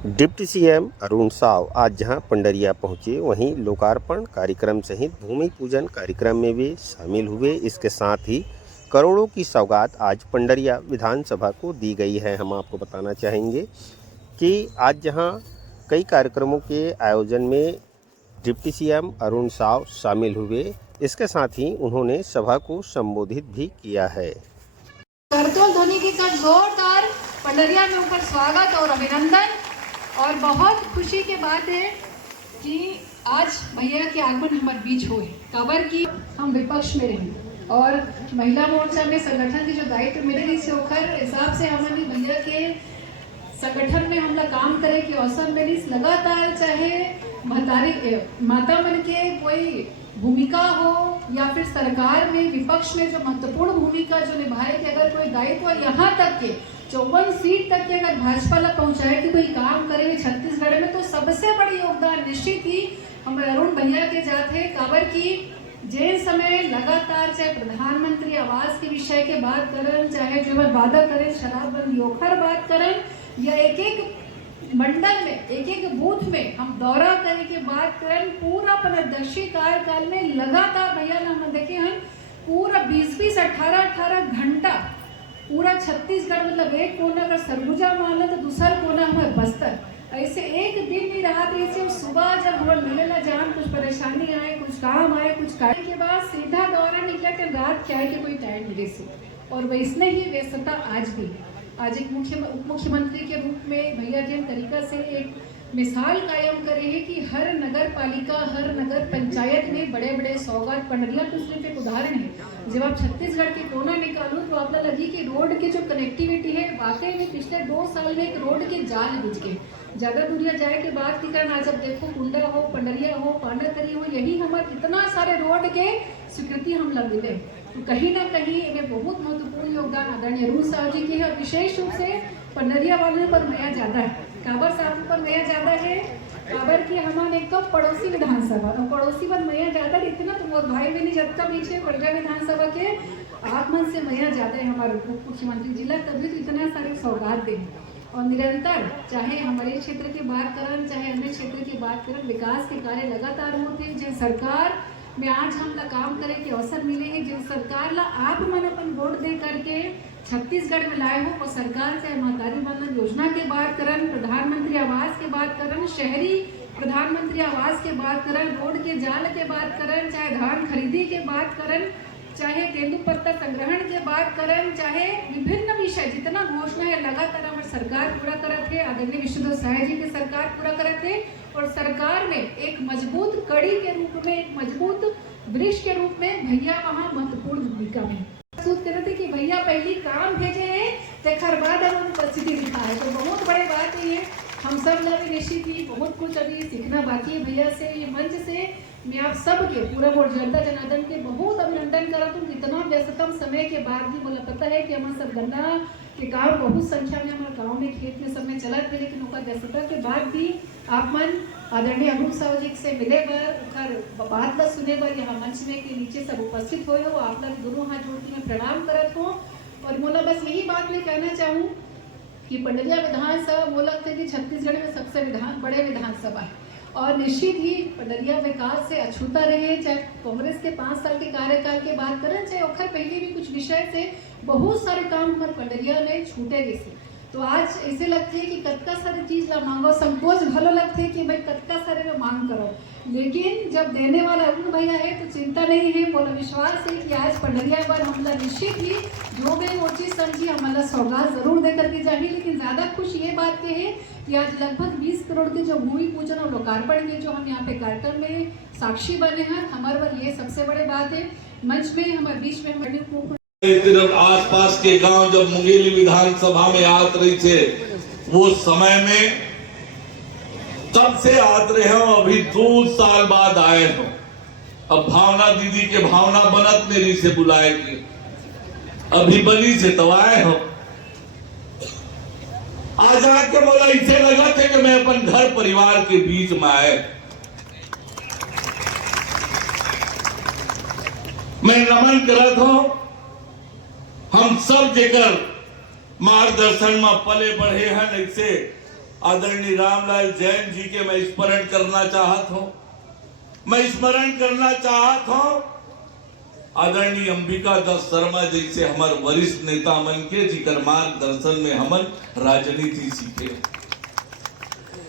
Deputy CM Arun Sao आज जहां पंडरिया पहुंचे वहीं लोकार्पण कार्यक्रम सहित भूमि पूजन कार्यक्रम में भी शामिल हुए। इसके साथ ही करोड़ों की सौगात आज पंडरिया विधानसभा को दी गई है। हम आपको बताना चाहेंगे कि आज जहां कई कार्यक्रमों के आयोजन में डिप्टी सीएम अरुण साव शामिल हुए। इसके साथ ही उन्होंने सभा को संबोधित भी किया है। करतोल ध्वनि के साथ जोरदार पंडरिया में ऊपर स्वागत और अभिनंदन। और बहुत खुशी की बात है कि आज भैया के आगमन हमारे बीच हुए। खबर की हम विपक्ष में रहे और महिला मोर्चा में संगठन की जो दायित्व मिले इस हिसाब से हमने भैया के संगठन में हम लोग काम करें कि अवसर मिली लगातार, चाहे माता मन के कोई भूमिका हो या फिर सरकार में विपक्ष में जो महत्वपूर्ण भूमिका जो निभाए कि अगर कोई दायित्व यहाँ तक के 54 सीट तक के अगर भाजपा ला पहुंचाए कि कोई काम करे छत्तीसगढ़ में, तो सबसे बड़ी योगदान निश्चित ही हमारे अरुण भैया के जाते हैं। काबर की जे समय लगातार चाहे प्रधानमंत्री आवास के विषय के बात करें, चाहे जो वादा करें शराबबंदी ओखर बात करें, या एक एक मंडल में एक एक बूथ में हम दौरा करने के बाद करें, पूरा अध्यक्षीय कार्यकाल में लगातार भैया ना हम देखे हैं पूरा 20-20, 18-18 घंटा पूरा छत्तीसगढ़, मतलब एक कोना अगर सरगुजा मान लो तो दूसरा कोना हमारे बस्तर, ऐसे एक दिन नहीं रहा। तो ऐसे सुबह जब हम मिले ना जान कुछ परेशानी आए, कुछ काम आए, कुछ कार्य के बाद सीधा दौरा निकला कि रात क्या है कि कोई टाइम मिले से। और वैसने ही व्यस्तता आज भी आज एक उप मुख्यमंत्री के रूप में भैया जिन तरीका से एक मिसाल कायम करे है कि हर नगर पालिका, हर नगर पंचायत में बड़े बड़े सौगात। पंडरिया तो सिर्फ एक उदाहरण है। जब आप छत्तीसगढ़ के कोना निकालो तो आपको लगी कि रोड की जो कनेक्टिविटी है वाकई में पिछले 2 साल में एक रोड के जाल बुझ गए। ज़्यादा दूरिया जाए के बाद की कारण आज अब देखो कुंडा हो, पंडरिया हो, पांडातरी हो, यही हमारे इतना सारे रोड के स्वीकृति हम लग मिले। तो कहीं ना कहीं इन्हें बहुत महत्वपूर्ण योगदान आदरणीय अरुण साव जी की है। विशेष रूप से पंडरिया वालों पर नया ज़्यादा है, काबर साहब पर नया ज़्यादा है। काबर की हमारे एक तो पड़ोसी विधानसभा और पड़ोसी पर नया ज़्यादा इतना तो मोर भाई बहनी जब का पीछे पंडरिया विधानसभा के आगमन से नया ज़्यादा है हमारे उप मुख्यमंत्री जिला, तभी तो इतना सारे सौगात दें। और निरंतर चाहे हमारे क्षेत्र की बात करें चाहे अन्य क्षेत्र की बात करें, विकास के कार्य लगातार होते हैं। जिन सरकार में आज हम ला काम करें के अवसर मिले हैं, जिन सरकार ला आप मन अपन वोट दे करके छत्तीसगढ़ में लाए हो, वो सरकार चाहे महतारी बंधन योजना के बात करें, प्रधानमंत्री आवास के बात करें, शहरी प्रधानमंत्री आवास के बात करें, रोड के जाल के बात करें, चाहे धान खरीदी के बात करें, चाहे तेंदुपत्ता संग्रहण के बात करें, चाहे विभिन्न विषय जितना घोषणा है लगातार हमारी सरकार पूरा करत है। आदरणीय विष्णुदेव साय जी की सरकार पूरा करत है और सरकार में एक मजबूत कड़ी के रूप में, एक मजबूत वृक्ष के रूप में भैया वहाँ महत्वपूर्ण भूमिका में महसूस करते कि भैया पहली काम भेजे है तेखर बाद हम उपस्थिति दिखा है। तो बहुत बड़े बात है, हम सब लोग निश्चित ही बहुत कुछ अभी सीखना बाकी है भैया से। ये मंच से मैं आप सबके पूरा मोर जनता जनार्दन के बहुत अभिनंदन करता हूँ। इतना व्यस्ततम समय के बाद भी मुझे पता है कि हमारे सब गन्ना के गाँव बहुत संख्या में हमारे गाँव में खेत में सब में चलत है, लेकिन उनका व्यस्तता के बाद भी आप मन आदरणीय अरुण साव जी से मिले बर बात ला सुने बर यहाँ मंच में के नीचे सब उपस्थित हो। आप लोग दोनों हाथ जोड़ के मैं प्रणाम करत हो। और मोला बस यही बात मैं कहना चाहूँ कि पंडरिया विधानसभा मोला लगता है कि छत्तीसगढ़ में सबसे बड़े विधानसभा है और निश्चित ही पंडरिया विकास से अछूता रहे। चाहे कांग्रेस के 5 साल के कार्यकाल के बात करें, चाहे ओखर पहले भी कुछ विषय से बहुत सारे काम हमारे पंडरिया में छूटे गए। तो आज ऐसे लगते है कि कतका सारी चीज ला मांगो, संकोच भलो लगते है कि भाई कतका सारे में मांग करो, लेकिन जब देने वाला अरुण भैया है तो चिंता नहीं है। बोला विश्वास है कि आज पंडरिया पर हमला निश्चित ही जो भी वो चीज समझी हमारा सौगात जरूर दे करके जाए। लेकिन ज्यादा खुश ये बात के है कि आज लगभग 20 करोड़ के जो भूमि पूजन और लोकार्पण के जो हम यहाँ पे कार्यक्रम में साक्षी बने हैं, हमारे पर ये सबसे बड़े बात है। मंच में हमारे बीच में हमारे तरफ आसपास के गांव जब मुंगेली विधानसभा में आत रही थे वो समय में तब से आत रहे हो, अभी 2 साल बाद आए हो। अब भावना दीदी के भावना बनत मेरी से बुलाएगी, अभी बनी से तो आए हो। आज आके बोला इसे लगा थे कि मैं अपन घर परिवार के बीच में आए। मैं नमन करत हूं हम सब जेकर मार्गदर्शन में पले बढ़े हैं। ऐसे आदरणीय रामलाल जैन जी के मैं स्मरण करना चाहता हूं। मैं स्मरण करना चाहता हूं आदरणीय अंबिका दास शर्मा जैसे हमारे वरिष्ठ नेता मन के जिकर मार्गदर्शन में हम राजनीति सीखे।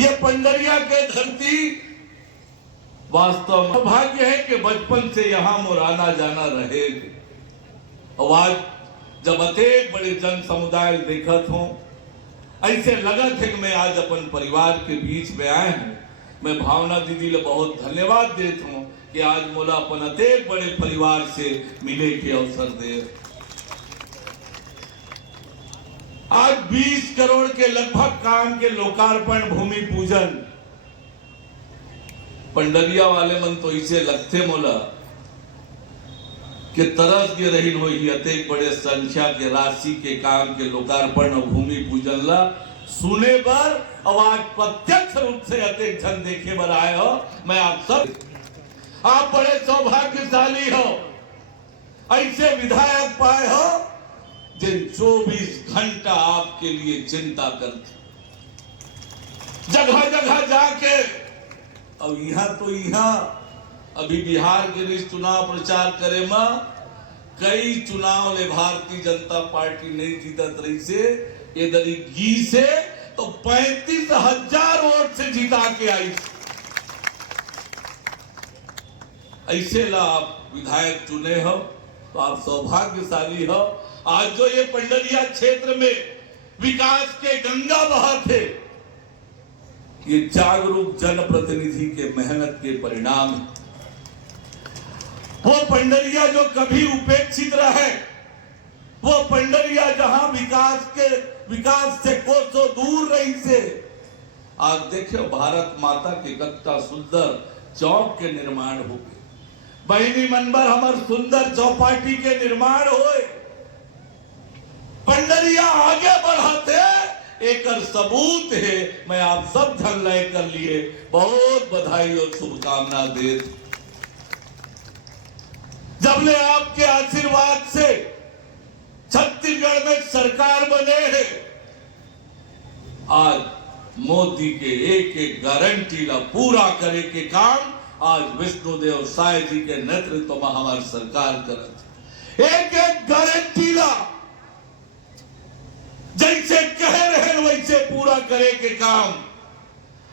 ये पंडरिया के धरती वास्तव में भाग्य है कि बचपन से यहाँ मोर आना जाना रहे। आज जब अनेक बड़े जन समुदाय देखत हूं, ऐसे लगत है कि मैं आज अपन परिवार के बीच में आए हूं। मैं भावना दीदी ले बहुत धन्यवाद देता हूं कि आज मोला अपन अनेक बड़े परिवार से मिले के अवसर दे। आज 20 करोड़ के लगभग काम के लोकार्पण भूमि पूजन पंडरिया वाले मन तो इसे लगते मोला कि तरस के रहीन हो अतेक बड़े संख्या के राशि के काम के लोकार्पण और भूमि पूजन ला सुने बर और आज प्रत्यक्ष रूप से अतेक जन देखे बर आए हो। मैं आप बड़े सौभाग्यशाली हो, ऐसे विधायक पाए हो जिन 24 घंटा आपके लिए चिंता करते, जगह जगह जाके। और यहाँ अभी बिहार के लिए चुनाव प्रचार करे मां कई चुनाव ले भारतीय जनता पार्टी नहीं जीतत रही से ये दरी से तो 35,000 वोट से जीता के आई। ऐसे ला आप विधायक चुने हो तो आप सौभाग्यशाली हो। आज जो ये पंडरिया क्षेत्र में विकास के गंगा बहा थे, ये जागरूक जनप्रतिनिधि के मेहनत के परिणाम है। वो पंडरिया जो कभी उपेक्षित रहे, वो पंडरिया जहां विकास से कोसों दूर रही से, आज देखियो भारत माता के कत्ता सुंदर चौक के निर्माण हो गए, बहनी मनबर हमार सुंदर चौपाटी के निर्माण होए। पंडरिया आगे बढ़ाते एक सबूत है। मैं आप सब धन लय कर लिए बहुत बधाई और शुभकामना दे। जब ले आपके आशीर्वाद से छत्तीसगढ़ में सरकार बने हैं, आज मोदी के एक एक गारंटी ला पूरा करे के काम आज विष्णुदेव साय जी के नेतृत्व में हमारी सरकार करत। एक एक गारंटी ला जैसे कह रहे वैसे पूरा करे के काम।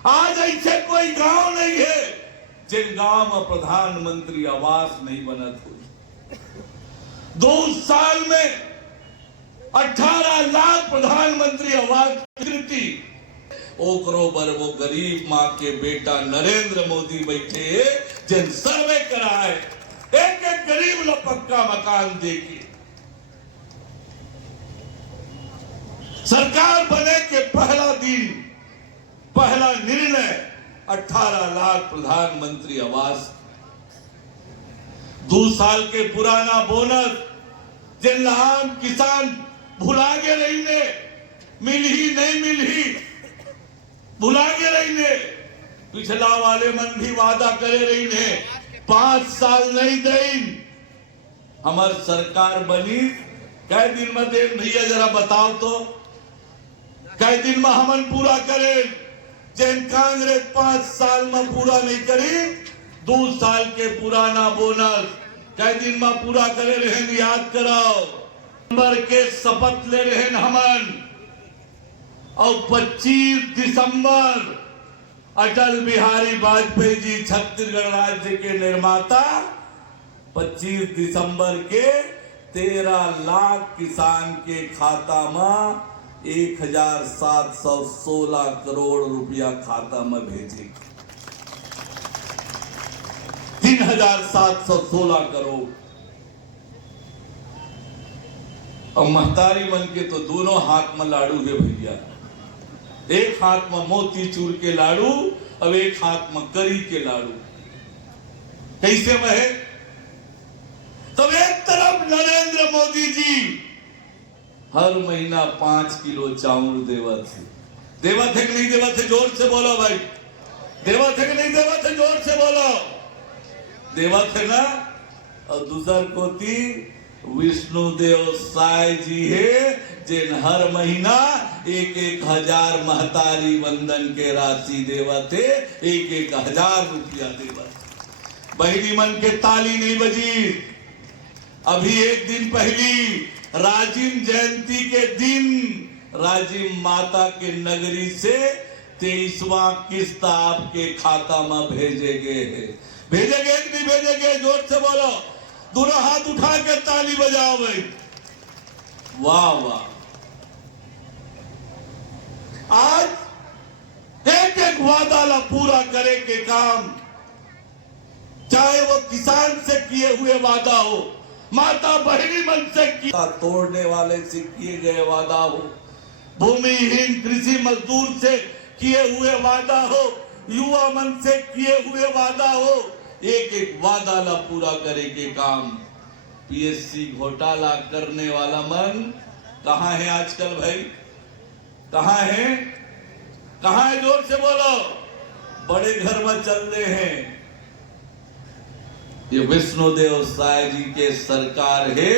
आज ऐसे कोई गांव नहीं है जिन गांव में प्रधानमंत्री आवास नहीं बनत हुई। 2 साल में 18 लाख प्रधानमंत्री आवास स्वीकृति ओकरो बर वो गरीब माँ के बेटा नरेंद्र मोदी बैठे जिन सर्वे कराए एक एक गरीब ला पक्का मकान देके। सरकार बने के पहला दिन पहला निर्णय 18 लाख प्रधानमंत्री आवास। 2 साल के पुराना बोनस जिन आम किसान भुला के रहीने, मिल ही नहीं मिल ही भुला के रहीने। पिछला वाले मन भी वादा करे रहीने 5 साल नहीं दें। हमार सरकार बनी कै दिन में देन भैया जरा बताओ तो कै दिन में हमन पूरा करें। जिन कांग्रेस 5 साल में पूरा नहीं करी, 2 साल के पुराना बोनस कै दिन में पूरा करे रहे याद कराओ। नंबर के शपथ ले रहे हमन और 25 दिसंबर अटल बिहारी वाजपेयी जी छत्तीसगढ़ राज्य के निर्माता 25 दिसंबर के 13 लाख किसान के खाता में 1,716 करोड़ रुपया खाता में भेजे। 3,716 करोड़। और महतारी मन के तो दोनों हाथ में लाड़ू है भैया। एक हाथ में मोतीचूर के लाड़ू और एक हाथ में करी के लाड़ू। कैसे में है? तो एक तरफ नरेंद्र मोदी जी हर महीना 5 किलो चावल देवत है। देवत है कि नहीं देवत है? जोर से बोलो भाई। देवत है कि नहीं देवत है? जोर से बोलो। देवत है ना। और दूसर कोती विष्णुदेव साय जी है जिन हर महीना एक हजार महतारी वंदन के राशि देवते, एक 1000 रुपया देवते। बहिनी मन के ताली नहीं बजी। अभी एक दिन पहली राजिम जयंती के दिन राजिम माता के नगरी से 23वां किस्त आपके खाता में भेजेंगे। भेजेंगे कि नहीं भेजेंगे? जोर से बोलो, दोनों हाथ उठा के ताली बजाओ भाई। वाह वाह। आज एक एक वादा ला पूरा करे के काम, चाहे वो किसान से किए हुए वादा हो, माता बहिनी मन से किया तोड़ने वाले से किए गए वादा हो, भूमिहीन कृषि मजदूर से किए हुए वादा हो, युवा मन से किए हुए वादा हो, एक एक वादा ला पूरा करे के काम। पीएससी घोटाला करने वाला मन कहां है आजकल भाई? कहां है? कहां है? जोर से बोलो। बड़े घर में चल रहे हैं। ये विष्णुदेव साय जी के सरकार है।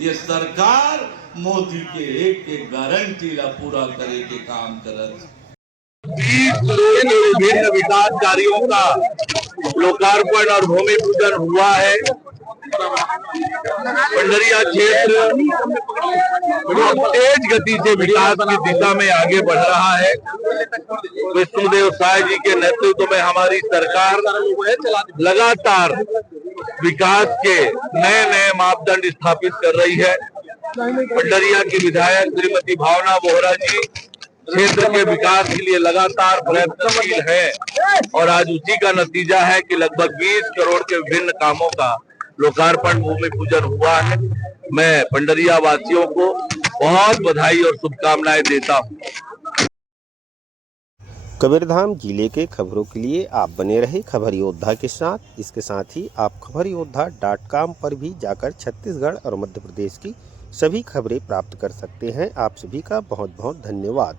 ये सरकार मोदी के एक एक गारंटी ला पूरा करे के काम करत। विभिन्न विकास कार्यों का लोकार्पण और भूमि पूजन हुआ है। पंडरिया क्षेत्र तेज गति से विकास की दिशा में आगे बढ़ रहा है। विष्णुदेव साय जी के नेतृत्व में हमारी सरकार लगातार विकास के नए नए मापदंड स्थापित कर रही है। पंडरिया की विधायक श्रीमती भावना बोहरा जी क्षेत्र के विकास के लिए लगातार प्रयत्नशील है और आज उसी का नतीजा है कि लगभग 20 करोड़ के विभिन्न कामों का लोकार्पण भूमि पूजन हुआ है। मैं पंडरिया वासियों को बहुत बधाई और शुभकामनाएं देता हूं। कबीरधाम जिले के खबरों के लिए आप बने रहे खबर योद्धा के साथ। इसके साथ ही आप खबरयोद्धा.com पर भी जाकर छत्तीसगढ़ और मध्य प्रदेश की सभी खबरें प्राप्त कर सकते हैं। आप सभी का बहुत बहुत धन्यवाद।